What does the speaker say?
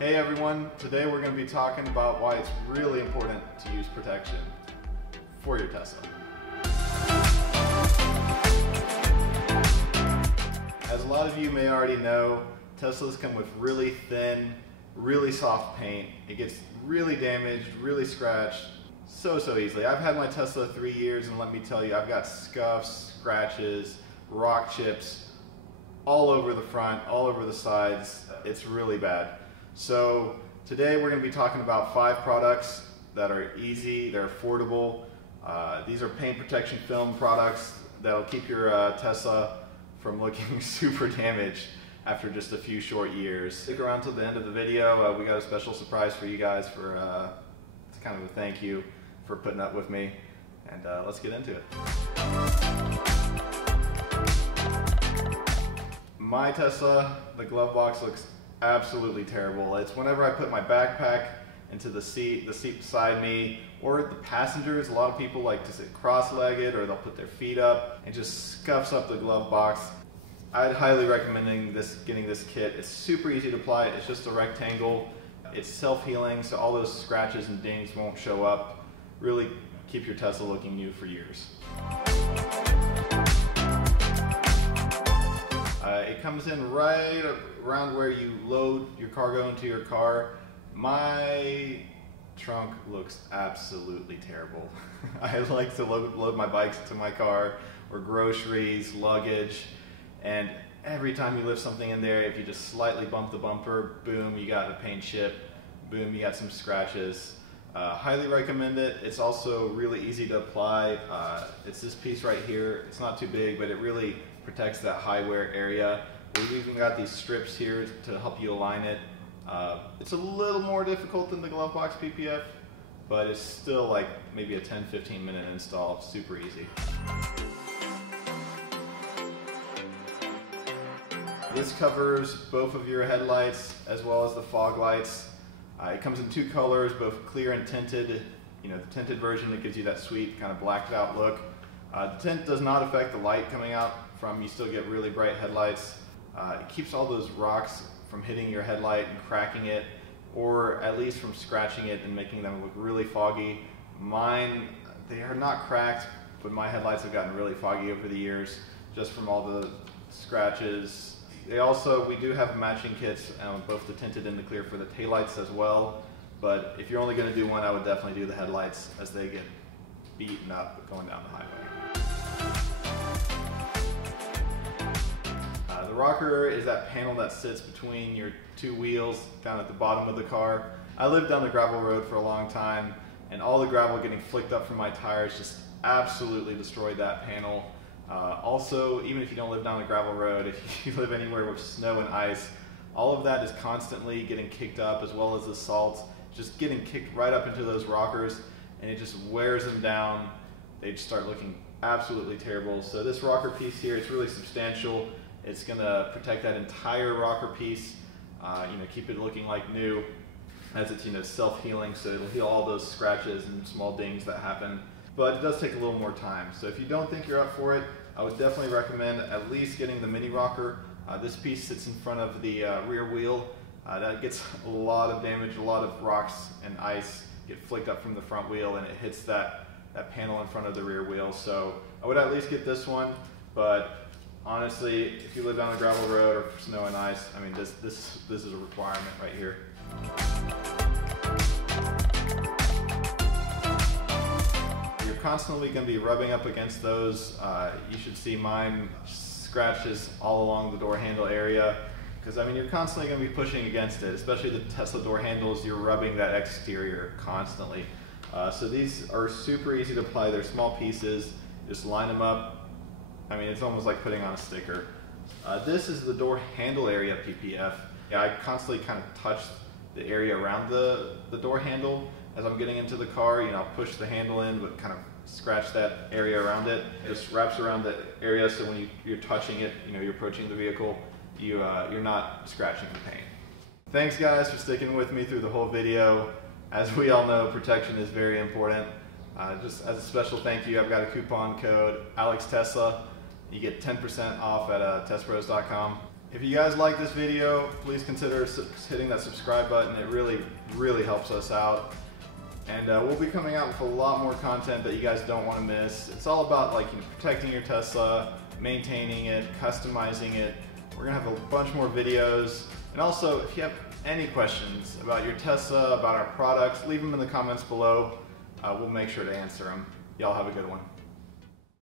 Hey everyone, today we're going to be talking about why it's really important to use protection for your Tesla. As a lot of you may already know, Teslas come with really thin, really soft paint. It gets really damaged, really scratched so easily. I've had my Tesla 3 years and let me tell you, I've got scuffs, scratches, rock chips all over the front, all over the sides. It's really bad. So today we're going to be talking about 5 products that are easy, they're affordable. These are paint protection film products that'll keep your Tesla from looking super damaged after just a few short years. Stick around till the end of the video. We got a special surprise for you guys for it's kind of a thank you for putting up with me, and let's get into it. My Tesla, the glove box looks absolutely terrible. It's whenever I put my backpack into the seat beside me, or the passengers, a lot of people like to sit cross-legged or they'll put their feet up and just scuffs up the glove box. I'd highly recommend getting this kit. It's super easy to apply. It's just a rectangle. It's self-healing, so all those scratches and dings won't show up. Really keep your Tesla looking new for years. It comes in right around where you load your cargo into your car. My trunk looks absolutely terrible. I like to load my bikes into my car, or groceries, luggage, and every time you lift something in there, if you just slightly bump the bumper, boom, you got a paint chip, boom, you got some scratches. Highly recommend it. It's also really easy to apply. It's this piece right here. It's not too big, but it really protects that high wear area. We've even got these strips here to help you align it. It's a little more difficult than the Glovebox PPF, but it's still like maybe a 10-15 minute install. Super easy. This covers both of your headlights as well as the fog lights. It comes in 2 colors, both clear and tinted. You know, the tinted version, it gives you that sweet kind of blacked out look. The tint does not affect the light coming out from, you still get really bright headlights. It keeps all those rocks from hitting your headlight and cracking it, or at least from scratching it and making them look really foggy. Mine, they are not cracked, but my headlights have gotten really foggy over the years just from all the scratches. We do have matching kits, both the tinted and the clear for the taillights as well, but if you're only going to do one, I would definitely do the headlights as they get beaten up going down the highway. The rocker is that panel that sits between your 2 wheels down at the bottom of the car. I lived down the gravel road for a long time, and all the gravel getting flicked up from my tires just absolutely destroyed that panel. Also, even if you don't live down the gravel road, if you live anywhere with snow and ice, all of that is constantly getting kicked up, as well as the salt, just getting kicked right up into those rockers, and it just wears them down. They just start looking absolutely terrible. So this rocker piece here, it's really substantial. It's going to protect that entire rocker piece, keep it looking like new, as it's self-healing, so it'll heal all those scratches and small dings that happen. But it does take a little more time. So if you don't think you're up for it, I would definitely recommend at least getting the mini rocker. This piece sits in front of the rear wheel. That gets a lot of damage, a lot of rocks and ice get flicked up from the front wheel, and it hits that panel in front of the rear wheel. So I would at least get this one, but honestly, if you live down a gravel road or snow and ice, I mean, this is a requirement right here. You're constantly going to be rubbing up against those. You should see mine scratches all along the door handle area, because I mean, you're constantly going to be pushing against it, especially the Tesla door handles. You're rubbing that exterior constantly. So these are super easy to apply. They're small pieces. Just line them up. I mean, it's almost like putting on a sticker. This is the door handle area PPF. Yeah, I constantly kind of touch the area around the door handle as I'm getting into the car. I'll push the handle in, but kind of scratch that area around it. It just wraps around the area, so when you're touching it, you're approaching the vehicle, you're not scratching the paint. Thanks guys for sticking with me through the whole video. As we all know, protection is very important. Just as a special thank you, I've got a coupon code AlexTesla. You get 10% off at TESBROS.com. If you guys like this video, please consider hitting that subscribe button. It really helps us out. And we'll be coming out with a lot more content that you guys don't want to miss. It's all about protecting your Tesla, maintaining it, customizing it. We're gonna have a bunch more videos. And also, if you have any questions about your Tesla, about our products, leave them in the comments below. We'll make sure to answer them. Y'all have a good one.